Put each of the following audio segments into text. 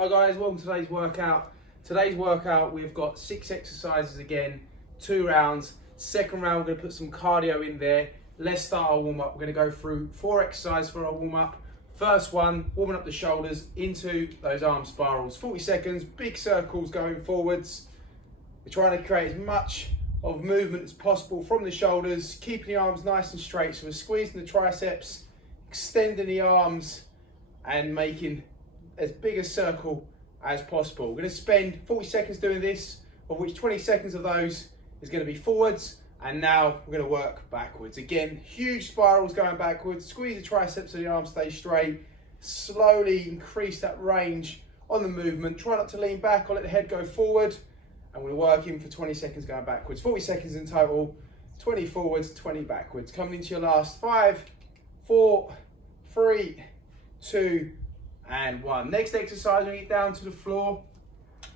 Hi guys, welcome to today's workout. Today's workout we've got 6 exercises again, 2 rounds. Second round we're going to put some cardio in there. Let's start our warm up. We're going to go through 4 exercises for our warm up. First one, warming up the shoulders into those arm spirals. 40 seconds, big circles going forwards. We're trying to create as much of movement as possible from the shoulders, keeping the arms nice and straight. So we're squeezing the triceps, extending the arms and making as big a circle as possible. We're going to spend 40 seconds doing this, of which 20 seconds of those is going to be forwards, and now we're going to work backwards. Again, huge spirals going backwards, squeeze the triceps so the arms stay straight, slowly increase that range on the movement, try not to lean back or let the head go forward, and we're working for 20 seconds going backwards. 40 seconds in total, 20 forwards, 20 backwards. Coming into your last 5, 4, 3, 2, and 1. Next exercise, when you get down to the floor,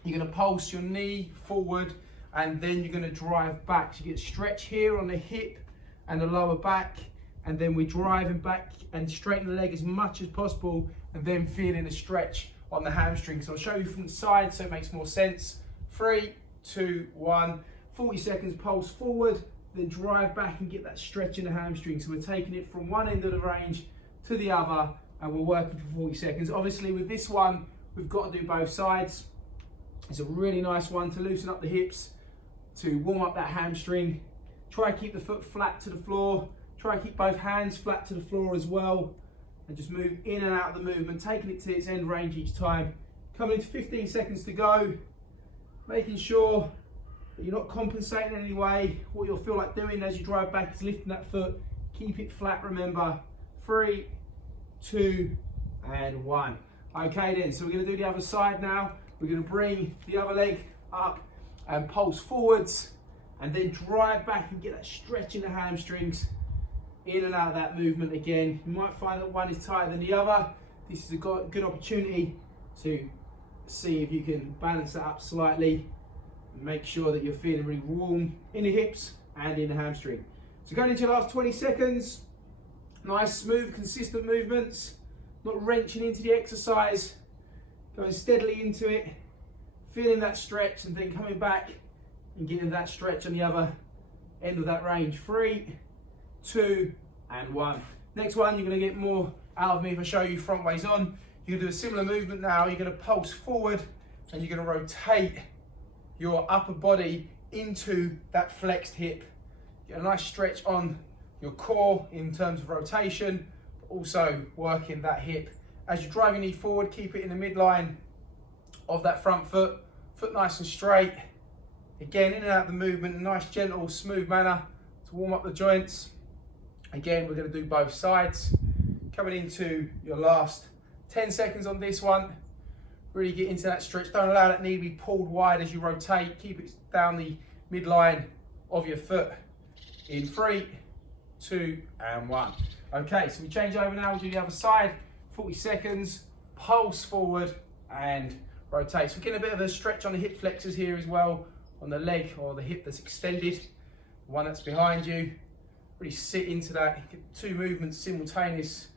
you're going to pulse your knee forward and then you're going to drive back. So you get stretch here on the hip and the lower back, and then we're driving back and straighten the leg as much as possible and then feeling a stretch on the hamstring. So I'll show you from the side so it makes more sense. 3, 2, 1. 40 seconds pulse forward, then drive back and get that stretch in the hamstring. So we're taking it from one end of the range to the other, and we're working for 40 seconds. Obviously with this one, we've got to do both sides. It's a really nice one to loosen up the hips, to warm up that hamstring. Try to keep the foot flat to the floor. Try to keep both hands flat to the floor as well. And just move in and out of the movement, taking it to its end range each time. Coming into 15 seconds to go. Making sure that you're not compensating in any way. What you'll feel like doing as you drive back is lifting that foot. Keep it flat, remember. 3, 2, and 1. Okay then, so we're going to do the other side now. We're going to bring the other leg up and pulse forwards and then drive back and get that stretch in the hamstrings, in and out of that movement again. You might find that one is tighter than the other. This is a good opportunity to see if you can balance that up slightly and make sure that you're feeling really warm in the hips and in the hamstring. So going into the last 20 seconds, nice, smooth, consistent movements, not wrenching into the exercise, going steadily into it, feeling that stretch and then coming back and getting that stretch on the other end of that range. 3, 2, and 1. Next one, you're going to get more out of me if I show you front ways on. You're going to do a similar movement now. You're going to pulse forward and you're going to rotate your upper body into that flexed hip. Get a nice stretch on your core in terms of rotation, but also working that hip. As you drive your knee forward, keep it in the midline of that front foot, foot nice and straight. Again, in and out of the movement, a nice, gentle, smooth manner to warm up the joints. Again, we're going to do both sides. Coming into your last 10 seconds on this one. Really get into that stretch. Don't allow that knee to be pulled wide as you rotate. Keep it down the midline of your foot. In 3, 2, and 1. Okay, so we change over now, we'll do the other side. 40 seconds, pulse forward and rotate. So we're getting a bit of a stretch on the hip flexors here as well, on the leg or the hip that's extended, the one that's behind you. Really sit into that, get 2 movements, simultaneous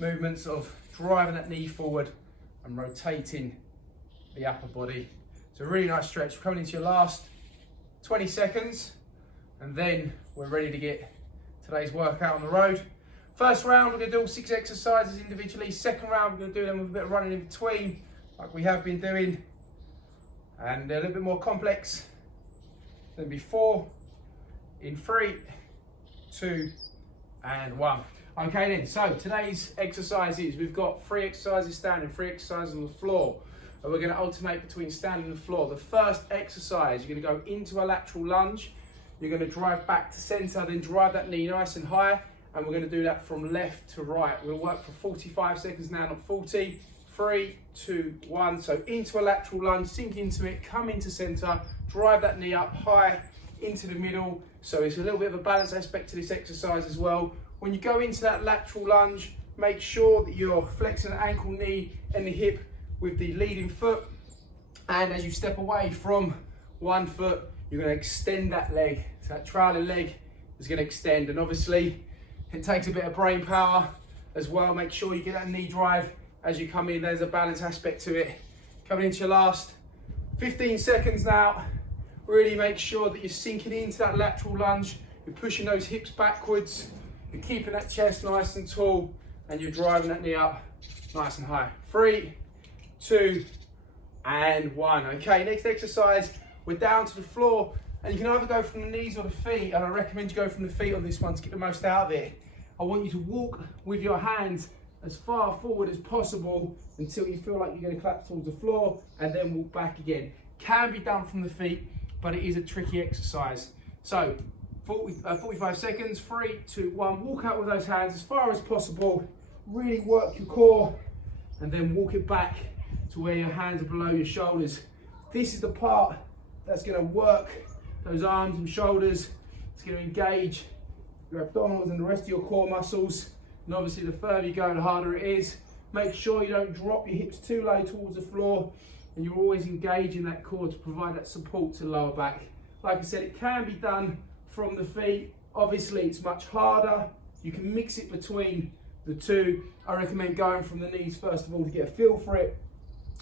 movements of driving that knee forward and rotating the upper body. It's a really nice stretch. We're coming into your last 20 seconds and then we're ready to get today's workout on the road. First round, we're going to do all 6 exercises individually. Second round, we're going to do them with a bit of running in between, like we have been doing. And a little bit more complex than before. In 3, 2, and 1. Okay then, so today's exercises, we've got 3 exercises standing, 3 exercises on the floor. And we're going to alternate between standing and the floor. The first exercise, you're going to go into a lateral lunge. You're going to drive back to center, then drive that knee nice and high. And we're going to do that from left to right. We'll work for 45 seconds now, not 40. 3, 2, 1. So into a lateral lunge, sink into it, come into center, drive that knee up high into the middle. So it's a little bit of a balance aspect to this exercise as well. When you go into that lateral lunge, make sure that you're flexing the ankle, knee, and the hip with the leading foot. And as you step away from one foot, you're going to extend that leg. So that trailing leg is going to extend, and obviously it takes a bit of brain power as well. Make sure you get that knee drive as you come in. There's a balance aspect to it. Coming into your last 15 seconds now. Really make sure that you're sinking into that lateral lunge. You're pushing those hips backwards. You're keeping that chest nice and tall, and you're driving that knee up nice and high. 3, 2, and 1. Okay, next exercise, we're down to the floor, and you can either go from the knees or the feet, and I recommend you go from the feet on this one to get the most out of it. I want you to walk with your hands as far forward as possible until you feel like you're going to collapse towards the floor, and then walk back again. Can be done from the feet, but it is a tricky exercise. So 45 seconds, 3, 2, 1, walk out with those hands as far as possible, really work your core, and then walk it back to where your hands are below your shoulders. This is the part that's going to work those arms and shoulders. It's going to engage your abdominals and the rest of your core muscles. And obviously the further you go, the harder it is. Make sure you don't drop your hips too low towards the floor, and you're always engaging that core to provide that support to the lower back. Like I said, it can be done from the feet. Obviously it's much harder. You can mix it between the two. I recommend going from the knees first of all to get a feel for it,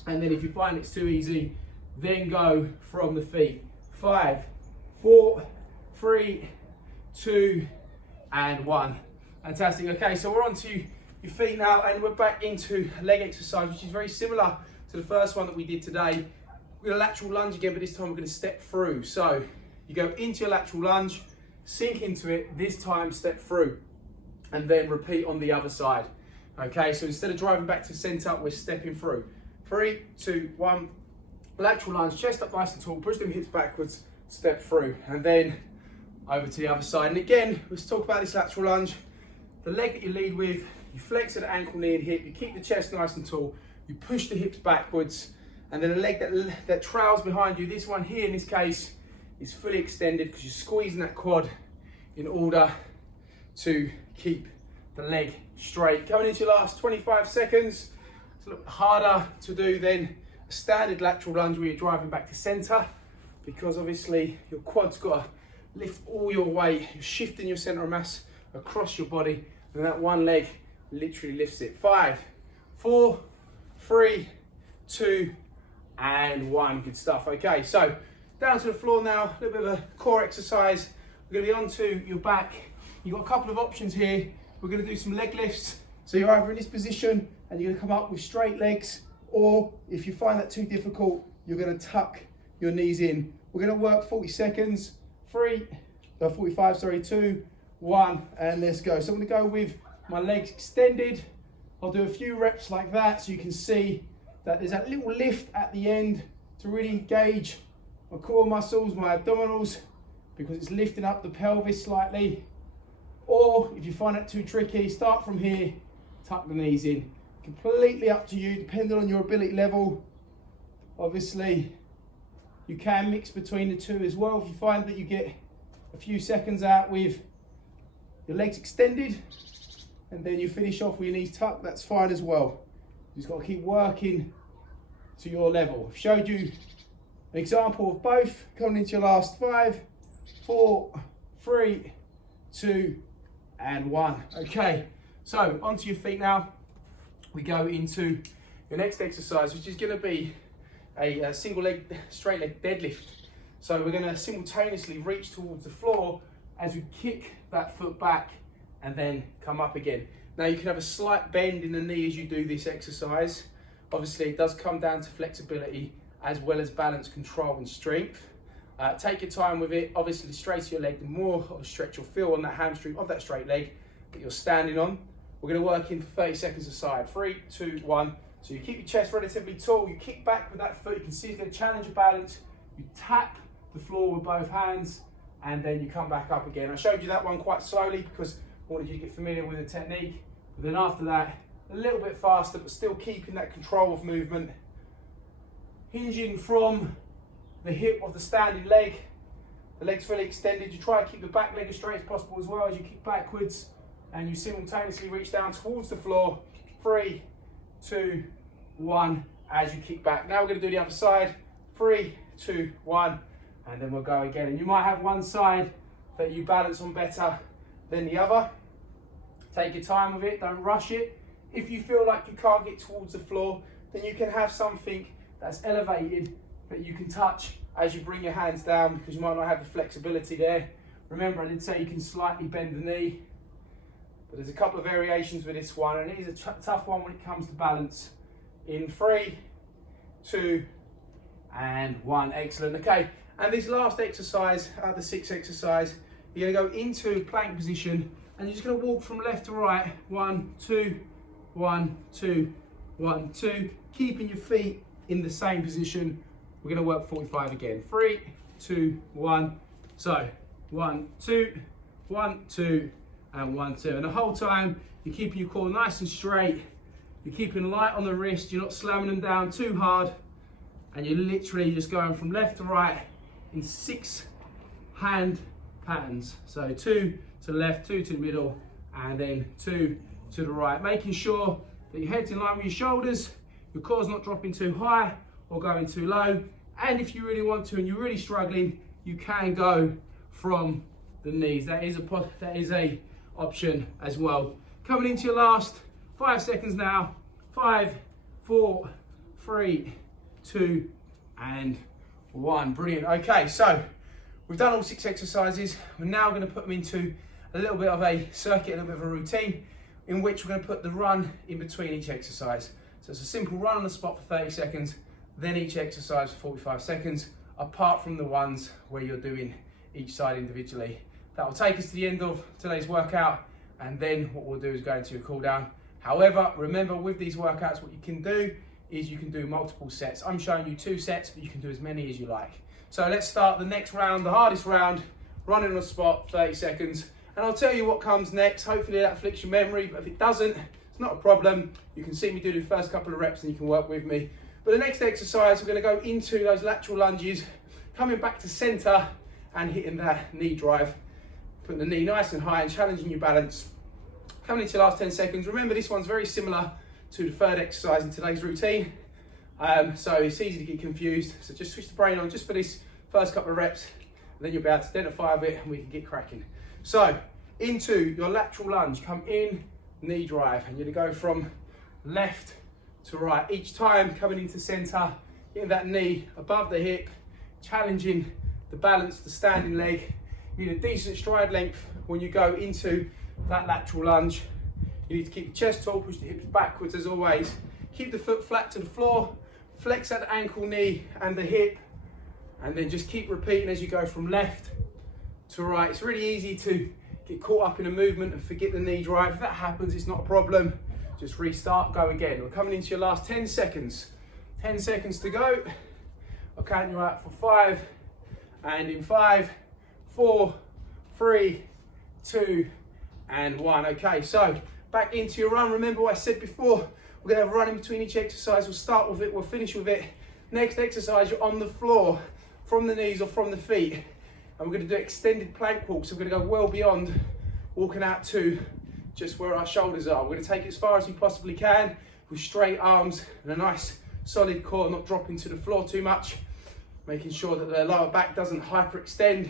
and then if you find it's too easy, then go from the feet. 5, 4, 3, 2, and 1. Fantastic. Okay, so we're on to your feet now, and we're back into leg exercise, which is very similar to the first one that we did today. We're going to lateral lunge again, but this time we're going to step through. So you go into your lateral lunge, sink into it, this time step through, and then repeat on the other side. Okay, so instead of driving back to center, we're stepping through. 3, 2, 1, lateral lunge, chest up nice and tall, push them hips backwards, step through, and then over to the other side. And again, let's talk about this lateral lunge. The leg that you lead with, you flex at the ankle, knee and hip, you keep the chest nice and tall, you push the hips backwards, and then the leg that trails behind you, this one here in this case, is fully extended because you're squeezing that quad in order to keep the leg straight. Coming into your last 25 seconds, it's a little harder to do than a standard lateral lunge where you're driving back to center, because obviously your quad's got to lift all your weight, you're shifting your center of mass across your body, and that one leg literally lifts it. 5, 4, 3, 2, and 1. Good stuff. Okay, so down to the floor now, a little bit of a core exercise. We're going to be onto your back. You've got a couple of options here. We're going to do some leg lifts. So you're either in this position and you're going to come up with straight legs, or if you find that too difficult, you're going to tuck your knees in. We're going to work 40 seconds. 45, 2, 1, and let's go. So I'm going to go with my legs extended. I'll do a few reps like that so you can see that there's that little lift at the end to really engage my core muscles, my abdominals, because it's lifting up the pelvis slightly. Or if you find that too tricky, start from here, tuck the knees in. Completely up to you, depending on your ability level. Obviously, you can mix between the two as well. If you find that you get a few seconds out with your legs extended, and then you finish off with your knees tucked, that's fine as well. You just got to keep working to your level. I've showed you an example of both. Coming into your last 5, 4, 3, 2, and 1. Okay, so onto your feet now. We go into your next exercise, which is going to be a single leg, straight leg deadlift. So we're going to simultaneously reach towards the floor as we kick that foot back and then come up again. Now you can have a slight bend in the knee as you do this exercise. Obviously it does come down to flexibility as well as balance, control and strength. Take your time with it. Obviously the straighter your leg, the more of a stretch you'll feel on that hamstring of that straight leg that you're standing on. We're going to work in for 30 seconds aside. 3, 2, 1. So you keep your chest relatively tall, you kick back with that foot, you can see it's going to challenge your balance, you tap the floor with both hands, and then you come back up again. I showed you that one quite slowly because I wanted you to get familiar with the technique, but then after that, a little bit faster, but still keeping that control of movement. Hinging from the hip of the standing leg, the leg's fully extended, you try to keep the back leg as straight as possible as well as you kick backwards, and you simultaneously reach down towards the floor. 3, 2, 1, as you kick back. Now we're going to do the other side. 3, 2, 1, and then we'll go again. And you might have one side that you balance on better than the other. Take your time with it, don't rush it. If you feel like you can't get towards the floor, then you can have something that's elevated that you can touch as you bring your hands down, because you might not have the flexibility there. Remember, I did say you can slightly bend the knee, but there's a couple of variations with this one, and it is a tough one when it comes to balance. In 3, 2, and 1. Excellent. Okay, and this last exercise, the 6 exercise, you're going to go into plank position, and you're just going to walk from left to right. 1, 2, 1, 2, 1, 2. Keeping your feet in the same position. We're going to work 45 again. 3, 2, 1. So 1, 2, 1, 2, and 1, 2. And the whole time you're keeping your core nice and straight. You're keeping light on the wrist. You're not slamming them down too hard. And you're literally just going from left to right in 6 hand patterns. So 2 to the left, 2 to the middle, and then 2 to the right. Making sure that your head's in line with your shoulders, your core's not dropping too high or going too low. And if you really want to and you're really struggling, you can go from the knees. That is a option as well. Coming into your last 5 seconds now. 5, 4, 3, 2, and 1. Brilliant. Okay, so we've done all 6 exercises. We're now going to put them into a little bit of a circuit, a little bit of a routine, in which we're going to put the run in between each exercise. So it's a simple run on the spot for 30 seconds, then each exercise for 45 seconds, apart from the ones where you're doing each side individually. That will take us to the end of today's workout, and then what we'll do is go into a cool down. However, remember with these workouts, what you can do is you can do multiple sets. I'm showing you 2 sets, but you can do as many as you like. So let's start the next round, the hardest round, running on the spot, 30 seconds. And I'll tell you what comes next. Hopefully that flicks your memory, but if it doesn't, it's not a problem. You can see me do the first couple of reps and you can work with me. But the next exercise, we're gonna go into those lateral lunges, coming back to center and hitting that knee drive. Putting the knee nice and high and challenging your balance. Coming into the last 10 seconds. Remember, this one's very similar to the third exercise in today's routine. So it's easy to get confused. So just switch the brain on just for this first couple of reps, and then you'll be able to identify with it and we can get cracking. So into your lateral lunge, come in, knee drive, and you're gonna go from left to right. Each time coming into center, getting that knee above the hip, challenging the balance, the standing leg. You need a decent stride length when you go into that lateral lunge. You need to keep the chest tall, push the hips backwards as always. Keep the foot flat to the floor, flex that ankle, knee, and the hip, and then just keep repeating as you go from left to right. It's really easy to get caught up in a movement and forget the knee drive. If that happens, it's not a problem. Just restart, go again. We're coming into your last 10 seconds. 10 seconds to go. I'll count you out for 5, and in 5, 4, 3, 2, and 1. Okay, so back into your run. Remember what I said before, we're gonna have a run in between each exercise. We'll start with it, we'll finish with it. Next exercise, you're on the floor from the knees or from the feet. And we're gonna do extended plank walks. So we're gonna go well beyond walking out to just where our shoulders are. We're gonna take it as far as we possibly can with straight arms and a nice solid core, not dropping to the floor too much. Making sure that the lower back doesn't hyperextend.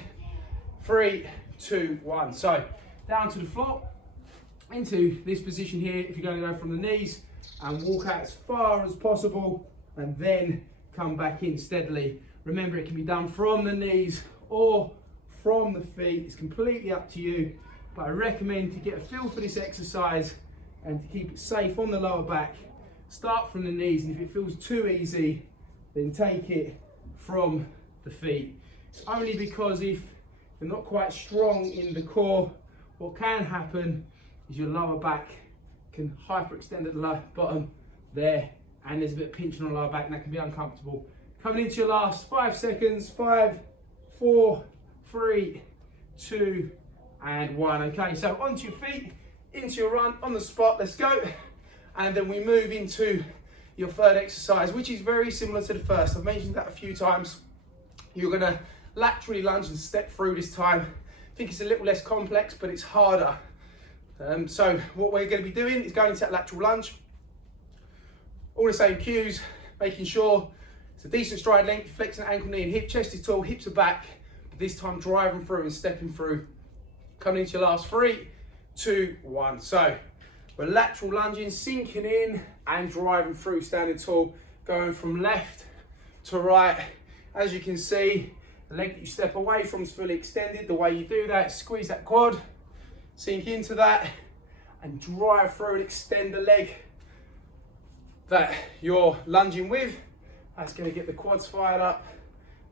3, 2, 1. So down to the floor, into this position here. If you're going to go from the knees and walk out as far as possible and then come back in steadily. Remember, it can be done from the knees or from the feet. It's completely up to you, but I recommend to get a feel for this exercise and to keep it safe on the lower back. Start from the knees, and if it feels too easy, then take it from the feet. It's only because if you're not quite strong in the core, what can happen is your lower back can hyperextend at the bottom there, and there's a bit of pinching on the lower back, and that can be uncomfortable. Coming into your last 5 seconds. 5, 4, 3, 2, and 1. Okay, so onto your feet, into your run, on the spot, let's go. And then we move into your third exercise, which is very similar to the first. I've mentioned that a few times. You're gonna laterally lunge and step through this time. I think it's a little less complex, but it's harder. So what we're going to be doing is going into that lateral lunge. All the same cues, making sure it's a decent stride length, flexing the ankle, knee, and hip. Chest is tall, hips are back, but this time driving through and stepping through. Coming into your last 3, 2, 1. So we're lateral lunging, sinking in and driving through, standing tall, going from left to right. As you can see, the leg that you step away from is fully extended. The way you do that, squeeze that quad, sink into that, and drive through and extend the leg that you're lunging with. That's going to get the quads fired up,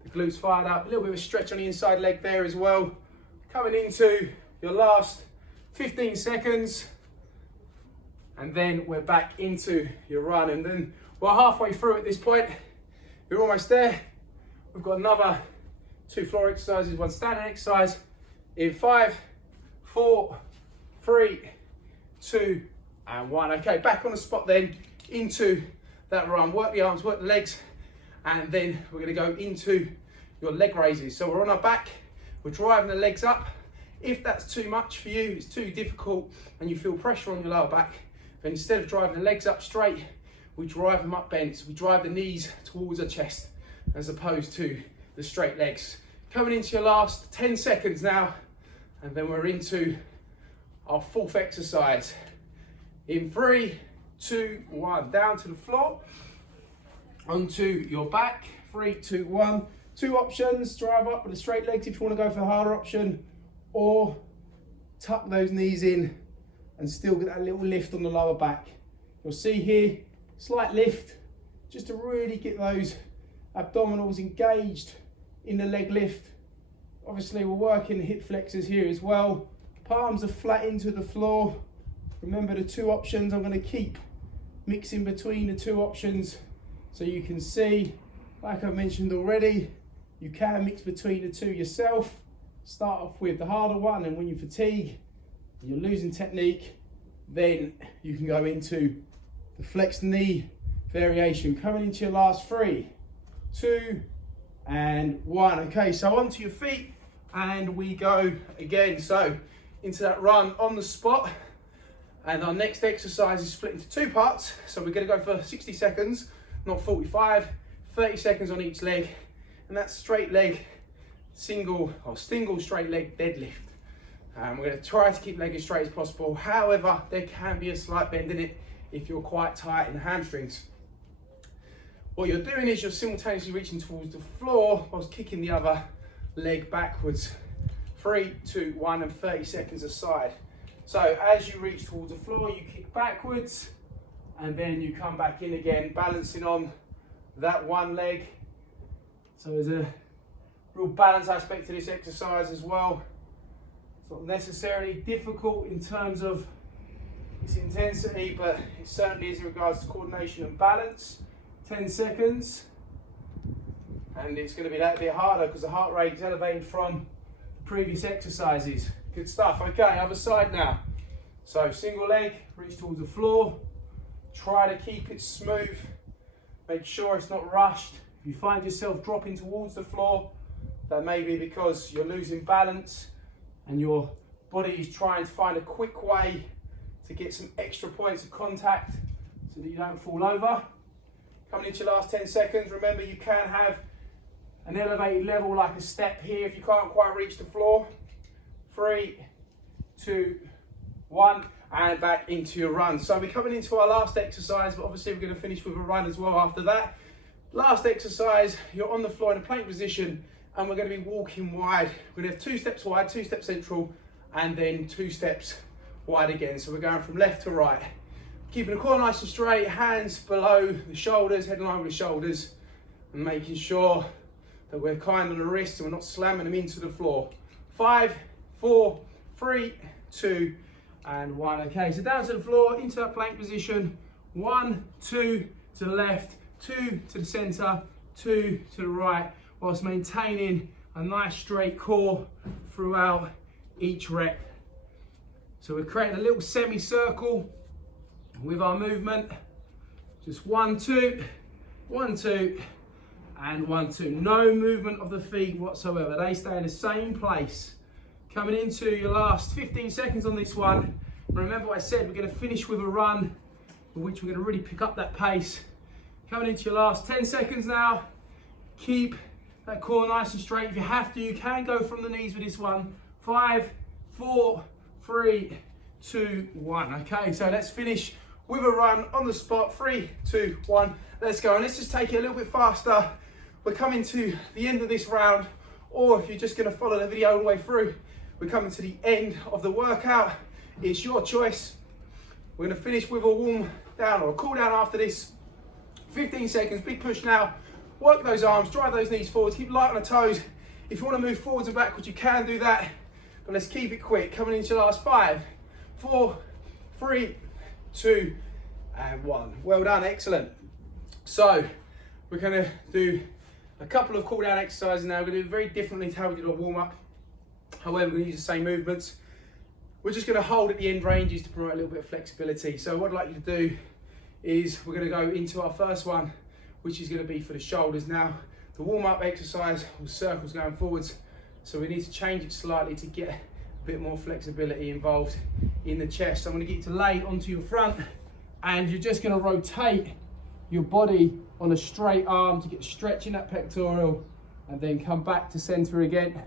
the glutes fired up, a little bit of a stretch on the inside leg there as well. Coming into your last 15 seconds, and then we're back into your run. And then we're halfway through at this point. We're almost there. We've got another 2 floor exercises, 1 standing exercise in 5, 4, 3, 2, and 1. Okay, back on the spot then into that run. Work the arms, work the legs, and then we're going to go into your leg raises. So we're on our back, we're driving the legs up. If that's too much for you, it's too difficult, and you feel pressure on your lower back, then instead of driving the legs up straight, we drive them up bent. So we drive the knees towards the chest as opposed to the straight legs. Coming into your last 10 seconds now, and then we're into our 4th exercise. In 3, 2, 1, down to the floor, onto your back. 3, 2, 1. 2 options: drive up with the straight legs if you want to go for the harder option, or tuck those knees in and still get that little lift on the lower back. You'll see here, slight lift, just to really get those abdominals engaged in the leg lift. Obviously we're working hip flexors here as well. Palms are flat into the floor. Remember the 2 options. I'm going to keep mixing between the 2 options so you can see, like I mentioned already, you can mix between the 2 yourself. Start off with the harder one, and when you fatigue, you're losing technique, then you can go into the flexed knee variation. Coming into your last 3, 2, and 1. Okay, so onto your feet, and we go again. So into that run on the spot, and our next exercise is split into 2 parts. So we're going to go for 60 seconds, not 45, 30 seconds on each leg, and that's straight leg single straight leg deadlift. We're going to try to keep leg as straight as possible. However, there can be a slight bend in it if you're quite tight in the hamstrings. What you're doing is you're simultaneously reaching towards the floor whilst kicking the other leg backwards. 3, 2, 1, and 30 seconds aside. So as you reach towards the floor, you kick backwards, and then you come back in again, balancing on that one leg. So there's a real balance aspect to this exercise as well. It's not necessarily difficult in terms of its intensity, but it certainly is in regards to coordination and balance. 10 seconds, and it's going to be that bit harder because the heart rate is elevated from the previous exercises. Good stuff. Okay, other side now. So single leg, reach towards the floor, try to keep it smooth, make sure it's not rushed. If you find yourself dropping towards the floor, that may be because you're losing balance and your body is trying to find a quick way to get some extra points of contact so that you don't fall over. Coming into your last 10 seconds, remember you can have an elevated level like a step here if you can't quite reach the floor. 3, 2, 1, and back into your run. So we're coming into our last exercise, but obviously we're going to finish with a run as well after that. Last exercise, you're on the floor in a plank position, and we're going to be walking wide. We're going to have 2 steps wide, 2 steps central, and then 2 steps wide again. So we're going from left to right. Keeping the core nice and straight, hands below the shoulders, head in line with the shoulders, and making sure that we're kind on the wrists and we're not slamming them into the floor. 5, 4, 3, 2, and 1. Okay, so down to the floor, into that plank position. 1, 2 to the left, 2 to the center, 2 to the right, whilst maintaining a nice straight core throughout each rep. So we're creating a little semicircle with our movement. Just 1, 2, 1, 2, and 1, 2. No movement of the feet whatsoever. They stay in the same place. Coming into your last 15 seconds on this one. Remember what I said, we're going to finish with a run, in which we're going to really pick up that pace. Coming into your last 10 seconds now. Keep that core nice and straight. If you have to, you can go from the knees with this one. 5, 4, 3, 2, 1. Okay, so let's finish with a run on the spot. 3, 2, 1. Let's go. And let's just take it a little bit faster we're coming to the end of this round, or if you're just going to follow the video all the way through, we're coming to the end of the workout. It's your choice. We're going to finish with a warm down or a cool down after this. 15 seconds, big push now. Work those arms, drive those knees forwards, keep light on the toes. If you want to move forwards and backwards, you can do that, but let's keep it quick. Coming into the last 5, 4, 3, 2, and 1. Well done, excellent. So we're going to do a couple of cool down exercises now. We're going to do it very differently to how we did our warm up. However, we're going to use the same movements. We're just going to hold at the end ranges to promote a little bit of flexibility. So what I'd like you to do is we're going to go into our first one, which is going to be for the shoulders. Now, the warm up exercise with circles going forwards, so we need to change it slightly to get a bit more flexibility involved in the chest. So I'm going to get you to lay onto your front, and you're just going to rotate your body on a straight arm to get stretch in that pectoral, and then come back to center again.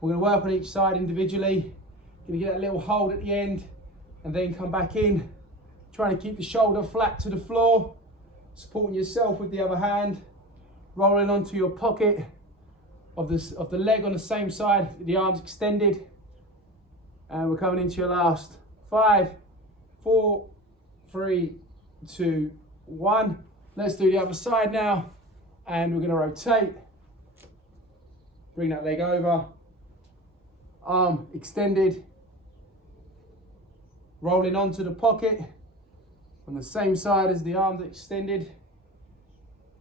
We're going to work on each side individually. Going to get a little hold at the end, and then come back in, trying to keep the shoulder flat to the floor, supporting yourself with the other hand, rolling onto your pocket of the leg on the same side, the arms extended. And we're coming into your last 5, 4, 3, 2, 1. Let's do the other side now. And we're going to rotate. Bring that leg over. Arm extended. Rolling onto the pocket on the same side as the arms extended.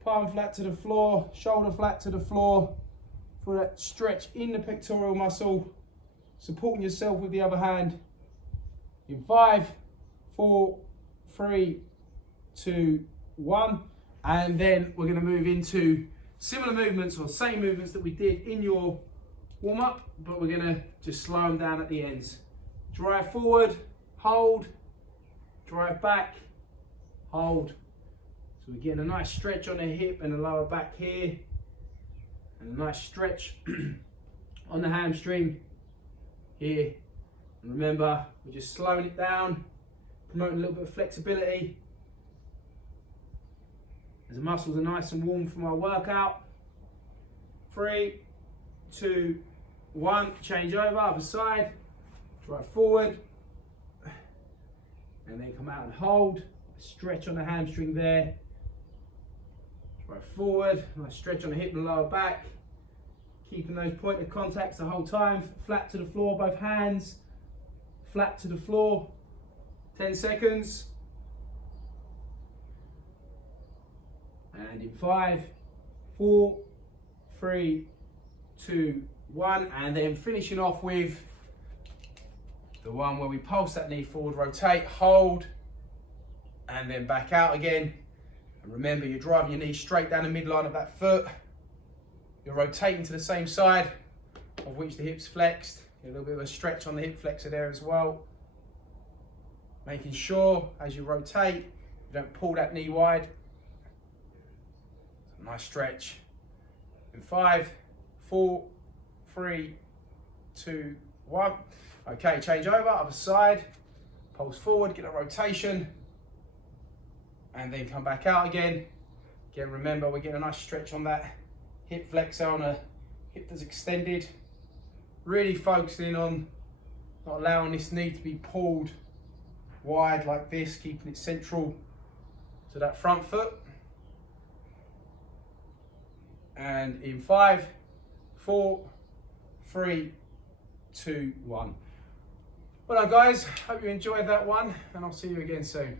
Palm flat to the floor, shoulder flat to the floor for that stretch in the pectoral muscle, supporting yourself with the other hand. In 5, 4, 3, 2, 1. And then we're going to move into similar movements or same movements that we did in your warm up, but we're going to just slow them down at the ends. Drive forward, hold, drive back, hold. So we're getting a nice stretch on the hip and the lower back here, and a nice stretch on the hamstring here. And remember, we're just slowing it down, promoting a little bit of flexibility as the muscles are nice and warm from our workout. 3, 2, 1, change over, other side, drive forward, and then come out and hold, stretch on the hamstring there. Right forward, nice stretch on the hip and lower back. Keeping those point of contacts the whole time. Flat to the floor, both hands. Flat to the floor. 10 seconds. And in 5, 4, 3, 2, 1. And then finishing off with the one where we pulse that knee forward, rotate, hold, and then back out again. And remember, you're driving your knee straight down the midline of that foot. You're rotating to the same side of which the hip's flexed. A little bit of a stretch on the hip flexor there as well. Making sure as you rotate, you don't pull that knee wide. Nice stretch. In 5, 4, 3, 2, 1. Okay, change over, other side. Pulse forward, get a rotation. And then come back out again. Again, remember, we're getting a nice stretch on that hip flexor on a hip that's extended. Really focusing on not allowing this knee to be pulled wide like this, keeping it central to that front foot. And in 5, 4, 3, 2, 1. Well done, guys. Hope you enjoyed that one, and I'll see you again soon.